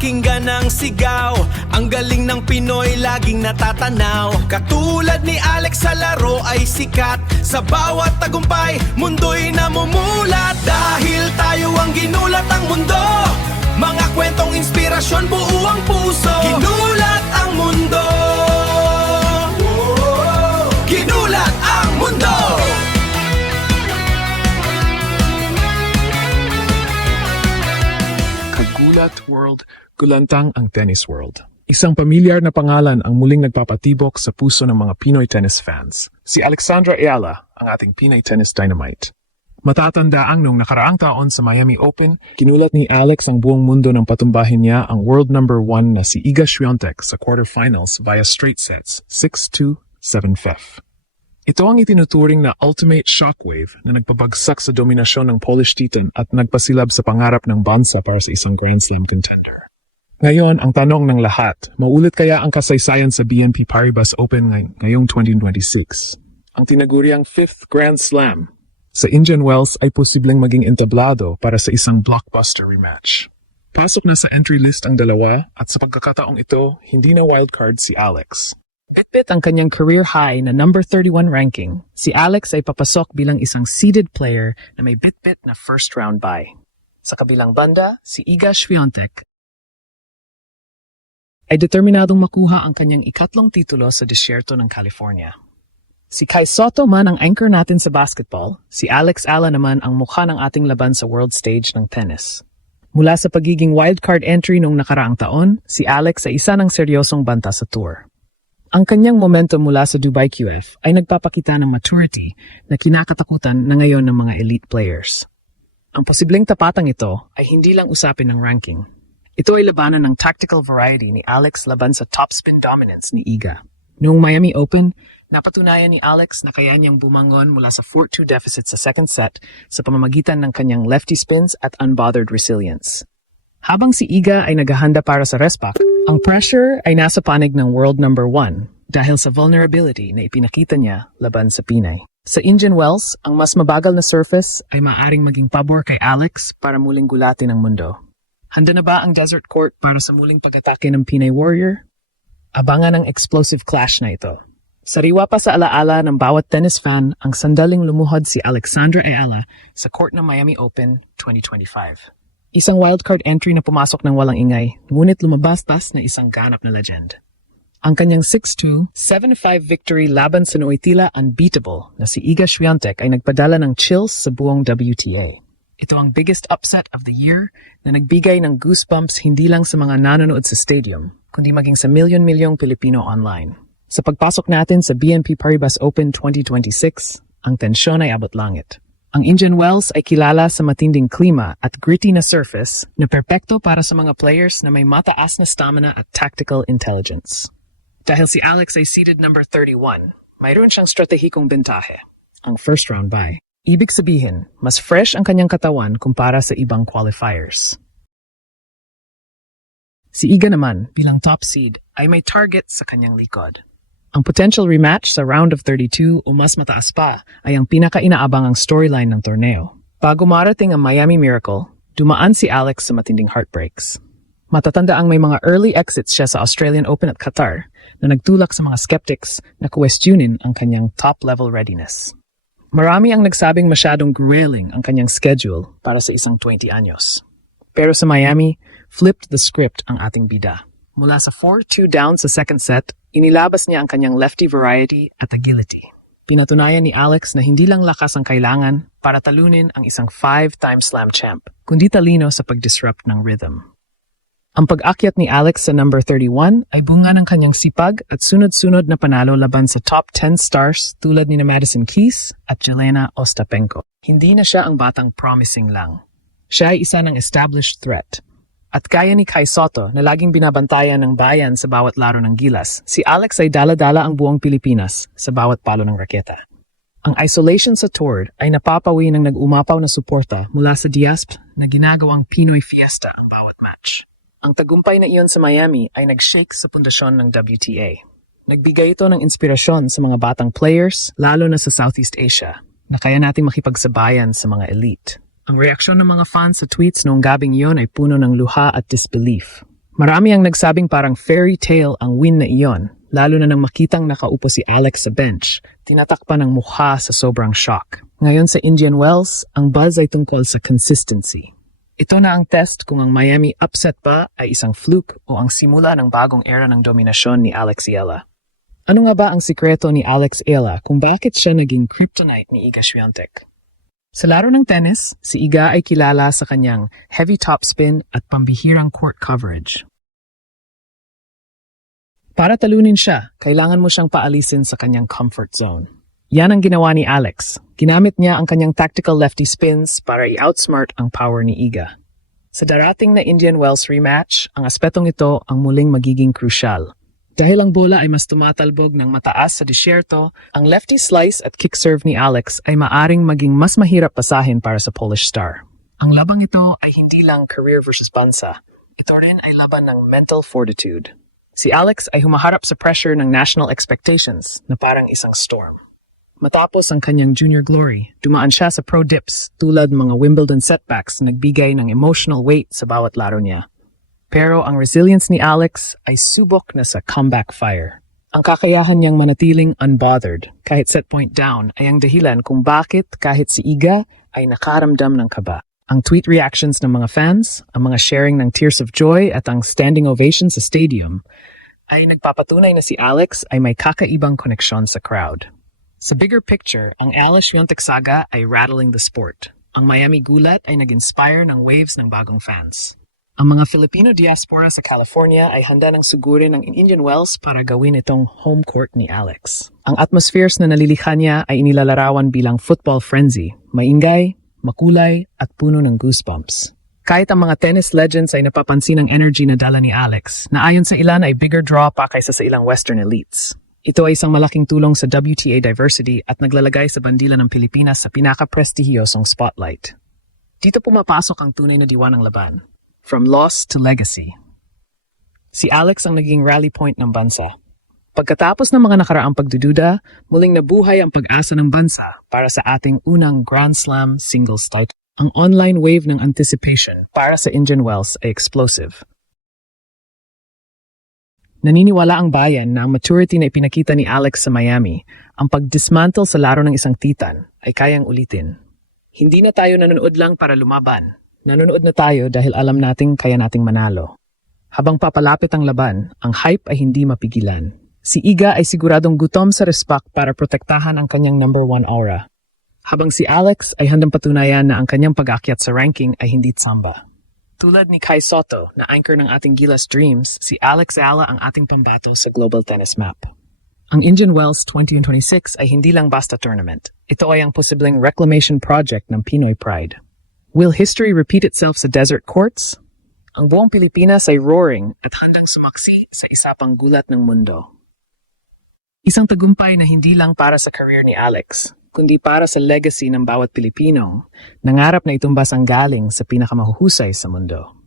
Pakinggan ang sigaw, ang galing ng Pinoy laging natatanaw. Katulad ni Alex sa laro ay sikat, sa bawat tagumpay mundo'y namumulat. Dahil tayo ang ginulat ang mundo, mga kwentong inspirasyon buo ang puso. Ginulat ang mundo, ginulat ang mundo. Kagulat World, gulantang ang tennis world. Isang pamilyar na pangalan ang muling nagpapatibok sa puso ng mga Pinoy tennis fans. Si Alexandra Ayala, ang ating Pinoy tennis dynamite. Matatandaang nung nakaraang taon sa Miami Open, kinulat ni Alex ang buong mundo nang patumbahin niya ang world number 1 na si Iga Swiatek sa quarterfinals via straight sets, 6-2, 7-5. Ito ang itinuturing na ultimate shockwave na nagpabagsak sa dominasyon ng Polish Titan at nagpasilab sa pangarap ng bansa para sa isang Grand Slam contender. Ngayon, ang tanong ng lahat, maulit kaya ang kasaysayan sa BNP Paribas Open ngayong 2026? Ang tinaguriang 5th Grand Slam sa Indian Wells ay posibleng maging entablado para sa isang blockbuster rematch. Pasok na sa entry list ang dalawa at sa pagkakataong ito, hindi na wildcard si Alex. Bitbit ang kanyang career high na number 31 ranking, si Alex ay papasok bilang isang seeded player na may bitbit na first round bye. Sa kabilang banda, si Iga Swiatek ay determinadong makuha ang kanyang ikatlong titulo sa disyerto ng California. Si Kai Sotto man ang anchor natin sa basketball, si Alex Ayala naman ang mukha ng ating laban sa world stage ng tennis. Mula sa pagiging wildcard entry noong nakaraang taon, si Alex ay isa ng seryosong banta sa tour. Ang kanyang momentum mula sa Dubai QF ay nagpapakita ng maturity na kinakatakutan na ngayon ng mga elite players. Ang posibleng tapatang ito ay hindi lang usapin ng ranking. Ito ay labanan ng tactical variety ni Alex laban sa topspin dominance ni Iga. Noong Miami Open, napatunayan ni Alex na kaya niyang bumangon mula sa 4-2 deficit sa second set sa pamamagitan ng kanyang lefty spins at unbothered resilience. Habang si Iga ay naghahanda para sa respack, ang pressure ay nasa panig ng world number 1 dahil sa vulnerability na ipinakita niya laban sa Pinay. Sa Indian Wells, ang mas mabagal na surface ay maaaring maging pabor kay Alex para muling gulatin ang mundo. Handa na ba ang desert court para sa muling pag-atake ng Pinay Warrior? Abangan ang explosive clash na ito. Sariwa pa sa alaala ng bawat tennis fan ang sandaling lumuhod si Alexandra Ayala sa court ng Miami Open 2025. Isang wildcard entry na pumasok ng walang ingay, ngunit lumabastas na isang ganap na legend. Ang kanyang 6-2, 7-5 victory laban sa nooy tila unbeatable na si Iga Swiatek ay nagpadala ng chills sa buong WTA. Ito ang biggest upset of the year na nagbigay ng goosebumps hindi lang sa mga nanonood sa stadium, kundi maging sa milyon-milyong Pilipino online. Sa pagpasok natin sa BNP Paribas Open 2026, ang tensyon ay abot langit. Ang Indian Wells ay kilala sa matinding klima at gritty na surface na perpekto para sa mga players na may mataas na stamina at tactical intelligence. Dahil si Alex ay seeded number 31, mayroon siyang stratehikong bentahe, ang first round bye. Ibig sabihin, mas fresh ang kanyang katawan kumpara sa ibang qualifiers. Si Iga naman, bilang top seed, ay may target sa kanyang likod. Ang potential rematch sa round of 32 o mas mataas pa ay ang pinaka-inaabangang storyline ng torneo. Bago marating ang Miami Miracle, dumaan si Alex sa matinding heartbreaks. Matatanda ang may mga early exits siya sa Australian Open at Qatar na nagtulak sa mga skeptics na questionin ang kanyang top-level readiness. Marami ang nagsabing masyadong grueling ang kanyang schedule para sa isang 20 anyos. Pero sa Miami, flipped the script ang ating bida. Mula sa 4-2 down sa second set, inilabas niya ang kanyang lefty variety at agility. Pinatunayan ni Alex na hindi lang lakas ang kailangan para talunin ang isang 5-time slam champ, kundi talino sa pag-disrupt ng rhythm. Ang pag-akyat ni Alex sa number 31 ay bunga ng kanyang sipag at sunod-sunod na panalo laban sa top 10 stars tulad ni Madison Keys at Jelena Ostapenko. Hindi na siya ang batang promising lang. Siya ay isa ng established threat. At gaya ni Kai Sotto na laging binabantayan ng bayan sa bawat laro ng Gilas, si Alex ay dala-dala ang buong Pilipinas sa bawat palo ng raketa. Ang isolation sa tour ay napapawi ng nag-umapaw na suporta mula sa diaspora na ginagawang Pinoy Fiesta ang bawat match. Ang tagumpay na iyon sa Miami ay nag-shake sa pundasyon ng WTA. Nagbigay ito ng inspirasyon sa mga batang players, lalo na sa Southeast Asia, na kaya nating makipagsabayan sa mga elite. Ang reaksyon ng mga fans sa tweets noong gabing iyon ay puno ng luha at disbelief. Marami ang nagsabing parang fairy tale ang win na iyon, lalo na nang makitang nakaupo si Alex sa bench, tinatakpan ng mukha sa sobrang shock. Ngayon sa Indian Wells, ang buzz ay tungkol sa consistency. Ito na ang test kung ang Miami upset ba ay isang fluke o ang simula ng bagong era ng dominasyon ni Alex Yela. Ano nga ba ang sikreto ni Alex Yela kung bakit siya naging kryptonite ni Iga Swiatek? Sa laro ng tennis, si Iga ay kilala sa kanyang heavy topspin at pambihirang court coverage. Para talunin siya, kailangan mo siyang paalisin sa kanyang comfort zone. Yan ang ginawa ni Alex. Ginamit niya ang kanyang tactical lefty spins para i-outsmart ang power ni Iga. Sa darating na Indian Wells rematch, ang aspetong ito ang muling magiging crucial. Dahil ang bola ay mas tumatalbog ng mataas sa disyerto, ang lefty slice at kick serve ni Alex ay maaring maging mas mahirap pasahin para sa Polish star. Ang labang ito ay hindi lang career versus bansa. Ito rin ay laban ng mental fortitude. Si Alex ay humaharap sa pressure ng national expectations na parang isang storm. Matapos ang kanyang junior glory, dumaan siya sa pro dips tulad mga Wimbledon setbacks na nagbigay ng emotional weight sa bawat laro niya. Pero ang resilience ni Alex ay subok na sa comeback fire. Ang kakayahan niyang manatiling unbothered kahit set point down ay ang dahilan kung bakit kahit si Iga ay nakaramdam ng kaba. Ang tweet reactions ng mga fans, ang mga sharing ng tears of joy at ang standing ovation sa stadium ay nagpapatunay na si Alex ay may kakaibang koneksyon sa crowd. Sa bigger picture, ang Alex Swiatek saga ay rattling the sport. Ang Miami gulat ay nag-inspire ng waves ng bagong fans. Ang mga Filipino diaspora sa California ay handa ng sugurin ng Indian Wells para gawin itong home court ni Alex. Ang atmospheres na nalilikha niya ay inilalarawan bilang football frenzy, maingay, makulay at puno ng goosebumps. Kahit ang mga tennis legends ay napapansin ang energy na dala ni Alex, na ayon sa ilan ay bigger draw pa kaysa sa ilang Western elites. Ito ay isang malaking tulong sa WTA diversity at naglalagay sa bandila ng Pilipinas sa pinaka-prestihiyosong spotlight. Dito pumapasok ang tunay na diwa ng laban. From loss to legacy. Si Alex ang naging rally point ng bansa. Pagkatapos ng mga nakaraang pagdududa, muling nabuhay ang pag-asa ng bansa para sa ating unang Grand Slam singles title. Ang online wave ng anticipation para sa Indian Wells ay explosive. Naniniwala ang bayan na ang maturity na ipinakita ni Alex sa Miami, ang pag-dismantle sa laro ng isang titan, ay kayang ulitin. Hindi na tayo nanonood lang para lumaban. Nanonood na tayo dahil alam nating kaya nating manalo. Habang papalapit ang laban, ang hype ay hindi mapigilan. Si Iga ay siguradong gutom sa respak para protektahan ang kanyang number 1 aura. Habang si Alex ay handang patunayan na ang kanyang pag-aakyat sa ranking ay hindi tsamba. Tulad ni Kai Sotto na anchor ng ating Gilas Dreams, si Alex Yela ang ating pambato sa global tennis map. Ang Indian Wells 2026 ay hindi lang basta tournament. Ito ay ang posibleng reclamation project ng Pinoy Pride. Will history repeat itself sa desert courts? Ang buong Pilipinas ay roaring at handang sumaksi sa isa pang gulat ng mundo. Isang tagumpay na hindi lang para sa career ni Alex, kundi para sa legacy ng bawat Pilipino, nangarap na itumbas ang galing sa pinakamahuhusay sa mundo.